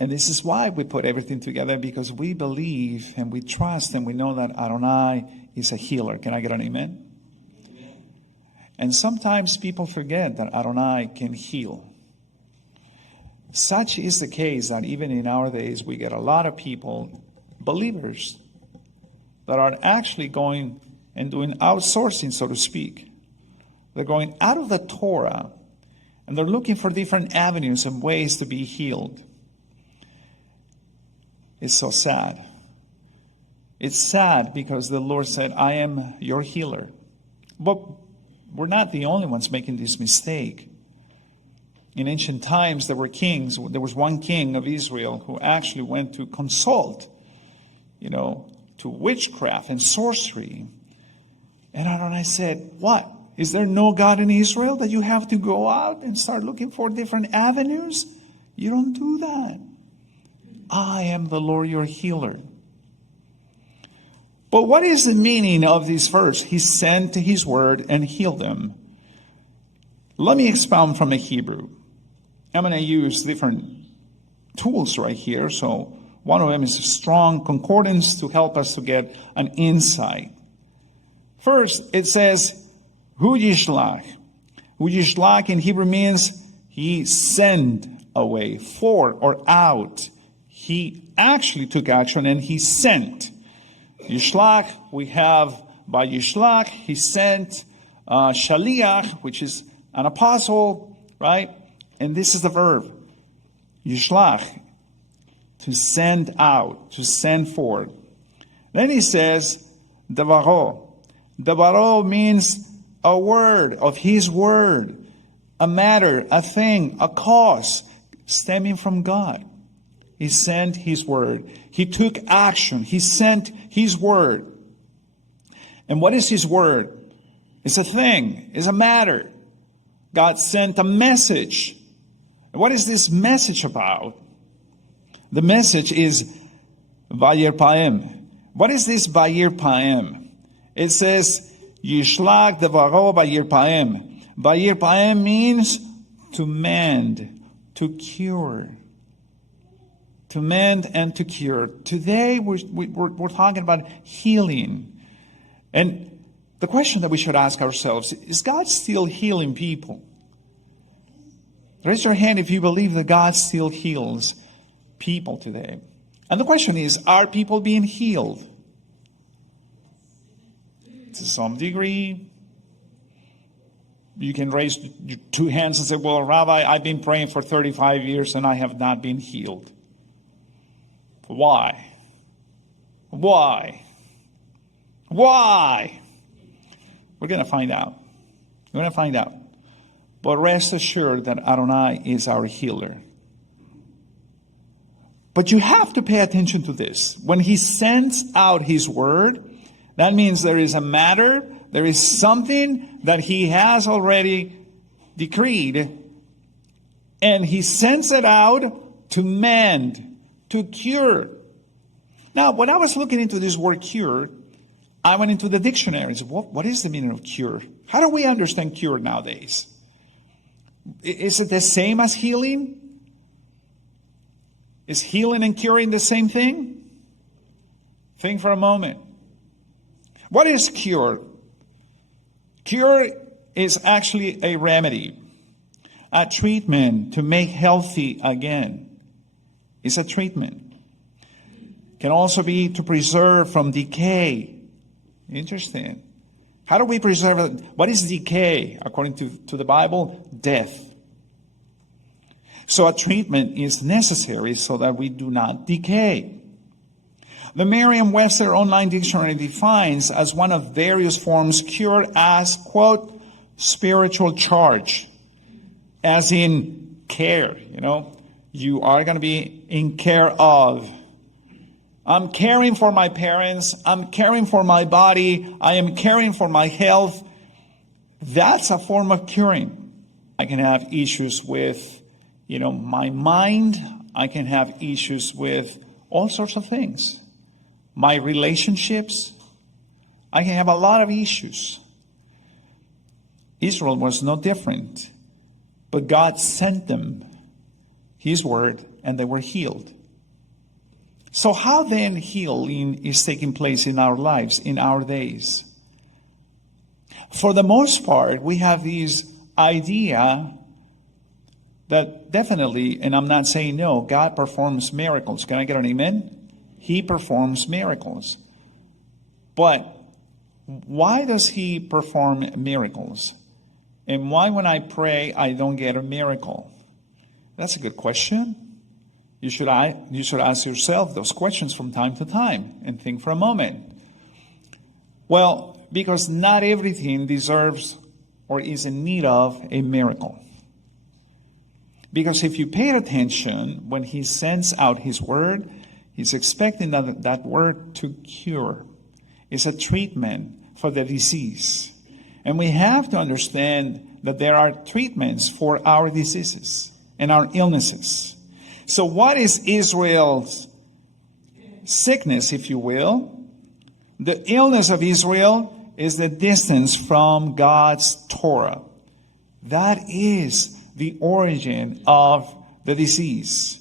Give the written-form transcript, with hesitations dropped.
And this is why we put everything together, because we believe and we trust and we know that Adonai is a healer. Can I get an amen? Amen. And sometimes people forget that Adonai can heal. Such is the case that even in our days, we get a lot of people, believers, that are actually going and doing outsourcing, so to speak. They're going out of the Torah, and they're looking for different avenues and ways to be healed. It's so sad. It's sad because the Lord said, I am your healer. But we're not the only ones making this mistake. In ancient times, there were kings. There was one king of Israel who actually went to consult, to witchcraft and sorcery. And Adonai said, what? Is there no God in Israel that you have to go out and start looking for different avenues? You don't do that. I am the Lord your healer. But what is the meaning of this verse? He sent his word and healed them. Let me expound from the Hebrew. I'm going to use different tools right here. So one of them is a strong concordance to help us to get an insight. First, it says, Hu yishlach. Hu yishlach in Hebrew means he sent away, for or out. He actually took action and he sent. Yishlach, we have by Yishlach, he sent. Shaliach, which is an apostle, right? And this is the verb. Yishlach, to send out, to send forth. Then he says, Davaro. Davaro means a word, of his word, a matter, a thing, a cause, stemming from God. He sent his word. He took action. He sent his word. And what is his word? It's a thing. It's a matter. God sent a message. And what is this message about? The message is Vayir Paim. What is this Vayir Paim? It says, Yishlach Devaro Vayir Paim. Vayir Paim means to mend, to cure. To mend and to cure. Today we're talking about healing. And the question that we should ask ourselves, is God still healing people? Raise your hand if you believe that God still heals people today. And the question is, are people being healed? To some degree. You can raise your two hands and say, well, Rabbi, I've been praying for 35 years and I have not been healed. Why? Why? Why? We're going to find out. We're going to find out. But rest assured that Adonai is our healer. But you have to pay attention to this. When he sends out his word, that means there is a matter, there is something that he has already decreed, and he sends it out to mend, to cure. Now, when I was looking into this word cure, I went into the dictionaries. What is the meaning of cure? How do we understand cure nowadays? Is it the same as healing? Is healing and curing the same thing? Think for a moment. What is cure? Cure is actually a remedy, a treatment to make healthy again. It's a treatment. Can also be to preserve from decay. Interesting. How do we preserve it? What is decay? According to the Bible, death. So a treatment is necessary so that we do not decay. The Merriam-Webster Online Dictionary defines as one of various forms cure as, quote, spiritual charge, as in care, You are going to be in care of. I'm caring for my parents. I'm caring for my body. I am caring for my health. That's a form of curing. I can have issues with, my mind. I can have issues with all sorts of things. My relationships. I can have a lot of issues. Israel was no different. But God sent them his word, and they were healed. So how then healing is taking place in our lives, in our days? For the most part, we have this idea that definitely, and I'm not saying no, God performs miracles. Can I get an amen? He performs miracles. But why does he perform miracles? And why when I pray, I don't get a miracle? That's a good question. You should ask yourself those questions from time to time and think for a moment. Well, because not everything deserves or is in need of a miracle. Because if you pay attention, when he sends out his word, he's expecting that word to cure. It's a treatment for the disease. And we have to understand that there are treatments for our diseases and our illnesses. So what is Israel's sickness, if you will? The illness of Israel is the distance from God's Torah. That is the origin of the disease.